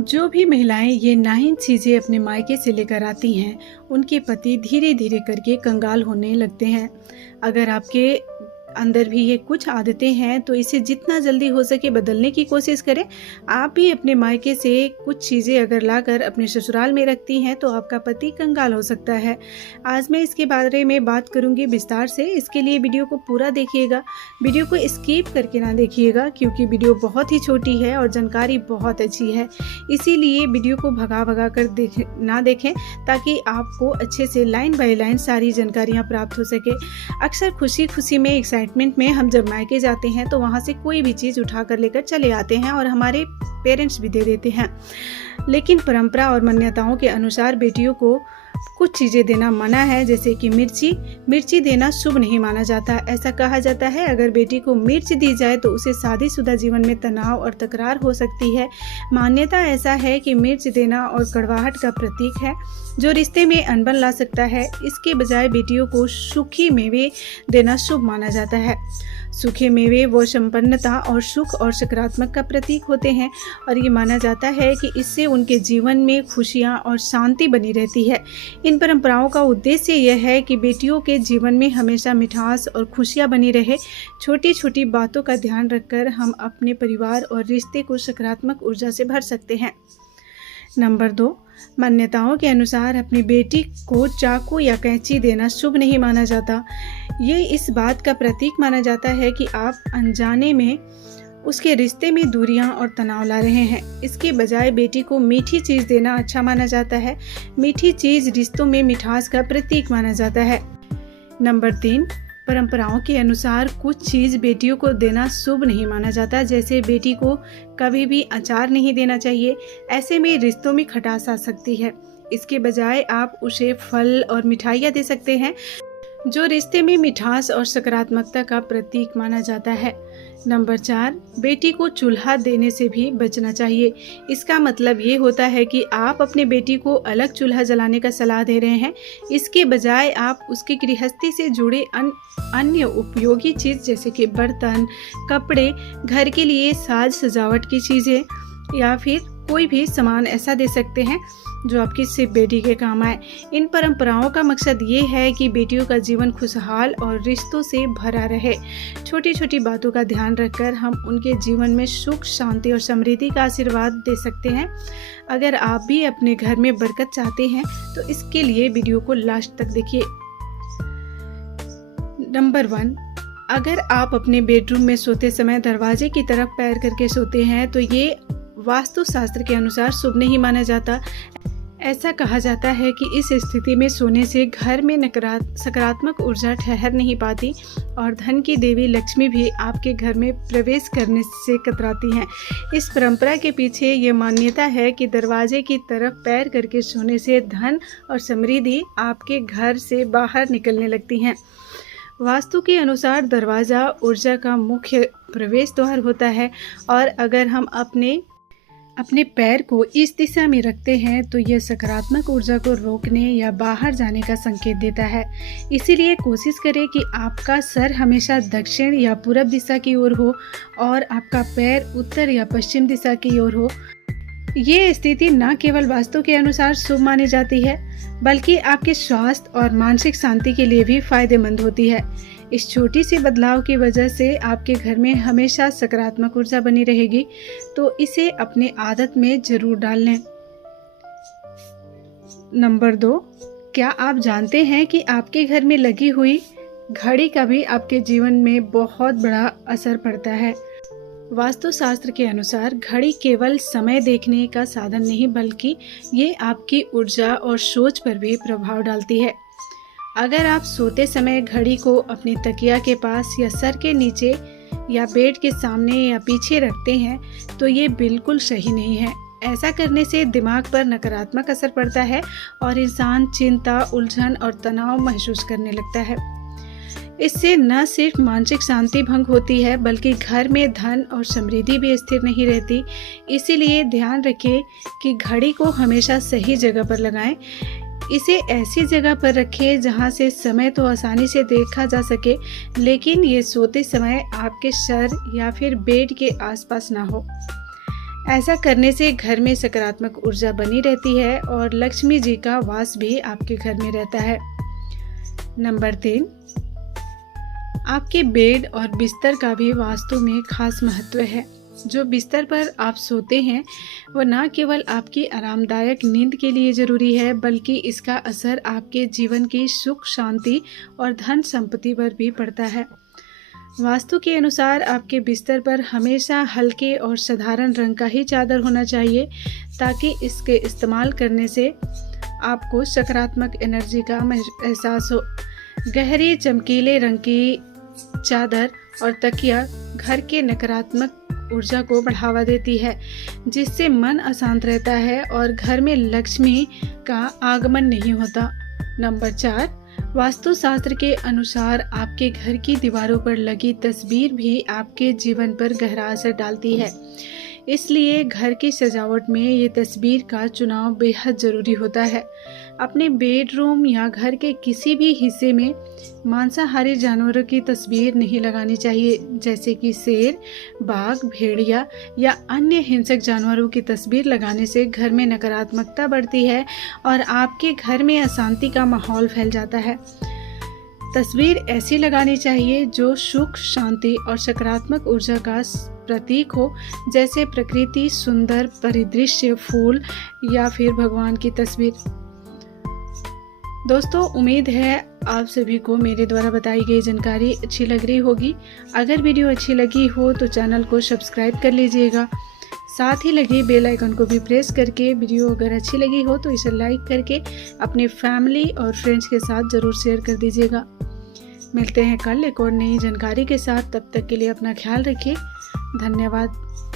जो भी महिलाएं ये 9 चीज़ें अपने मायके से लेकर आती हैं, उनके पति धीरे धीरे करके कंगाल होने लगते हैं। अगर आपके अंदर भी ये कुछ आदतें हैं तो इसे जितना जल्दी हो सके बदलने की कोशिश करें। आप भी अपने मायके से कुछ चीज़ें अगर लाकर अपने ससुराल में रखती हैं तो आपका पति कंगाल हो सकता है। आज मैं इसके बारे में बात करूंगी विस्तार से। इसके लिए वीडियो को पूरा देखिएगा, वीडियो को स्किप करके ना देखिएगा, क्योंकि वीडियो बहुत ही छोटी है और जानकारी बहुत अच्छी है। इसीलिए वीडियो को भगा भगा कर ना देखें, ताकि आपको अच्छे से लाइन बाय लाइन सारी जानकारियाँ प्राप्त हो सके। अक्सर खुशी खुशी में एक्साइटमेंट में हम जब मायके जाते हैं तो वहाँ से कोई भी चीज़ उठा कर लेकर चले आते हैं और हमारे पेरेंट्स भी दे देते हैं। लेकिन परंपरा और मान्यताओं के अनुसार बेटियों को कुछ चीज़ें देना मना है, जैसे कि मिर्ची देना शुभ नहीं माना जाता। ऐसा कहा जाता है अगर बेटी को मिर्च दी जाए तो उसे शादीशुदा जीवन में तनाव और तकरार हो सकती है। मान्यता ऐसा है कि मिर्च देना और कड़वाहट का प्रतीक है जो रिश्ते में अनबन ला सकता है। इसके बजाय बेटियों को सूखी मेवे देना शुभ माना जाता है। सूखे मेवे वो संपन्नता और सुख और सकारात्मक का प्रतीक होते हैं और ये माना जाता है कि इससे उनके जीवन में खुशियाँ और शांति बनी रहती है। इन परंपराओं का उद्देश्य यह है कि बेटियों के जीवन में हमेशा मिठास और खुशियाँ बनी रहे। छोटी छोटी बातों का ध्यान रखकर हम अपने परिवार और रिश्ते को सकारात्मक ऊर्जा से भर सकते हैं। नंबर 2, मान्यताओं के अनुसार अपनी बेटी को चाकू या कैंची देना शुभ नहीं माना जाता। ये इस बात का प्रतीक माना जाता है कि आप अनजाने में उसके रिश्ते में दूरियां और तनाव ला रहे हैं। इसके बजाय बेटी को मीठी चीज़ देना अच्छा माना जाता है। मीठी चीज़ रिश्तों में मिठास का प्रतीक माना जाता है। नंबर 3, परंपराओं के अनुसार कुछ चीज़ बेटियों को देना शुभ नहीं माना जाता, जैसे बेटी को कभी भी अचार नहीं देना चाहिए। ऐसे में रिश्तों में खटास आ सकती है। इसके बजाय आप उसे फल और मिठाइयाँ दे सकते हैं, जो रिश्ते में मिठास और सकारात्मकता का प्रतीक माना जाता है। नंबर 4, बेटी को चूल्हा देने से भी बचना चाहिए। इसका मतलब ये होता है कि आप अपने बेटी को अलग चूल्हा जलाने का सलाह दे रहे हैं। इसके बजाय आप उसकी गृहस्थी से जुड़े अन्य उपयोगी चीज़ जैसे कि बर्तन, कपड़े, घर के लिए साज सजावट की चीज़ें या फिर कोई भी सामान ऐसा दे सकते हैं जो आपकी सिर्फ बेटी के काम आए। इन परंपराओं का मकसद ये है कि बेटियों का जीवन खुशहाल और रिश्तों से भरा रहे। छोटी छोटी बातों का ध्यान रखकर हम उनके जीवन में सुख, शांति और समृद्धि का आशीर्वाद दे सकते हैं। अगर आप भी अपने घर में बरकत चाहते हैं तो इसके लिए वीडियो को लास्ट तक देखिए। नंबर 1, अगर आप अपने बेडरूम में सोते समय दरवाजे की तरफ पैर करके सोते हैं तो ये वास्तुशास्त्र के अनुसार शुभ नहीं माना जाता। ऐसा कहा जाता है कि इस स्थिति में सोने से घर में सकारात्मक ऊर्जा ठहर नहीं पाती और धन की देवी लक्ष्मी भी आपके घर में प्रवेश करने से कतराती हैं। इस परंपरा के पीछे ये मान्यता है कि दरवाजे की तरफ पैर करके सोने से धन और समृद्धि आपके घर से बाहर निकलने लगती हैं। वास्तु के अनुसार दरवाज़ा ऊर्जा का मुख्य प्रवेश द्वार होता है और अगर हम अपने पैर को इस दिशा में रखते हैं तो यह सकारात्मक ऊर्जा को रोकने या बाहर जाने का संकेत देता है। इसीलिए कोशिश करें कि आपका सर हमेशा दक्षिण या पूरब दिशा की ओर हो और आपका पैर उत्तर या पश्चिम दिशा की ओर हो। ये स्थिति न केवल वास्तु के अनुसार शुभ मानी जाती है, बल्कि आपके स्वास्थ्य और मानसिक शांति के लिए भी फायदेमंद होती है। इस छोटी सी बदलाव की वजह से आपके घर में हमेशा सकारात्मक ऊर्जा बनी रहेगी, तो इसे अपने आदत में जरूर डाल लें। नंबर 2, क्या आप जानते हैं कि आपके घर में लगी हुई घड़ी का भी आपके जीवन में बहुत बड़ा असर पड़ता है। वास्तुशास्त्र के अनुसार घड़ी केवल समय देखने का साधन नहीं, बल्कि ये आपकी ऊर्जा और सोच पर भी प्रभाव डालती है। अगर आप सोते समय घड़ी को अपनी तकिया के पास या सर के नीचे या बेड के सामने या पीछे रखते हैं तो ये बिल्कुल सही नहीं है। ऐसा करने से दिमाग पर नकारात्मक असर पड़ता है और इंसान चिंता, उलझन और तनाव महसूस करने लगता है। इससे न सिर्फ मानसिक शांति भंग होती है, बल्कि घर में धन और समृद्धि भी स्थिर नहीं रहती। इसीलिए ध्यान रखें कि घड़ी को हमेशा सही जगह पर लगाएं। इसे ऐसी जगह पर रखें जहां से समय तो आसानी से देखा जा सके, लेकिन ये सोते समय आपके सर या फिर बेड के आसपास ना हो। ऐसा करने से घर में सकारात्मक ऊर्जा बनी रहती है और लक्ष्मी जी का वास भी आपके घर में रहता है। नंबर 3, आपके बेड और बिस्तर का भी वास्तु में खास महत्व है। जो बिस्तर पर आप सोते हैं वो न केवल आपकी आरामदायक नींद के लिए ज़रूरी है, बल्कि इसका असर आपके जीवन की सुख शांति और धन संपत्ति पर भी पड़ता है। वास्तु के अनुसार आपके बिस्तर पर हमेशा हल्के और साधारण रंग का ही चादर होना चाहिए, ताकि इसके इस्तेमाल करने से आपको सकारात्मक एनर्जी का एहसास हो। गहरे चमकीले रंग की चादर और तकिया घर के नकारात्मक ऊर्जा को बढ़ावा देती है, जिससे मन अशांत रहता है और घर में लक्ष्मी का आगमन नहीं होता। नंबर 4, वास्तुशास्त्र के अनुसार आपके घर की दीवारों पर लगी तस्वीर भी आपके जीवन पर गहरा असर डालती है। इसलिए घर की सजावट में ये तस्वीर का चुनाव बेहद ज़रूरी होता है। अपने बेडरूम या घर के किसी भी हिस्से में मांसाहारी जानवरों की तस्वीर नहीं लगानी चाहिए, जैसे कि शेर, बाघ, भेड़िया या अन्य हिंसक जानवरों की तस्वीर लगाने से घर में नकारात्मकता बढ़ती है और आपके घर में अशांति का माहौल फैल जाता है। तस्वीर ऐसी लगानी चाहिए जो सुख, शांति और सकारात्मक ऊर्जा का प्रतीक हो, जैसे प्रकृति, सुंदर परिदृश्य, फूल या फिर भगवान की तस्वीर। दोस्तों, उम्मीद है आप सभी को मेरे द्वारा बताई गई जानकारी अच्छी लग रही होगी। अगर वीडियो अच्छी लगी हो तो चैनल को सब्सक्राइब कर लीजिएगा। साथ ही लगे बेल आइकन को भी प्रेस करके वीडियो अगर अच्छी लगी हो तो इसे लाइक करके अपने फैमिली और फ्रेंड्स के साथ ज़रूर शेयर कर दीजिएगा। मिलते हैं कल एक और नई जानकारी के साथ। तब तक के लिए अपना ख्याल रखिए। धन्यवाद।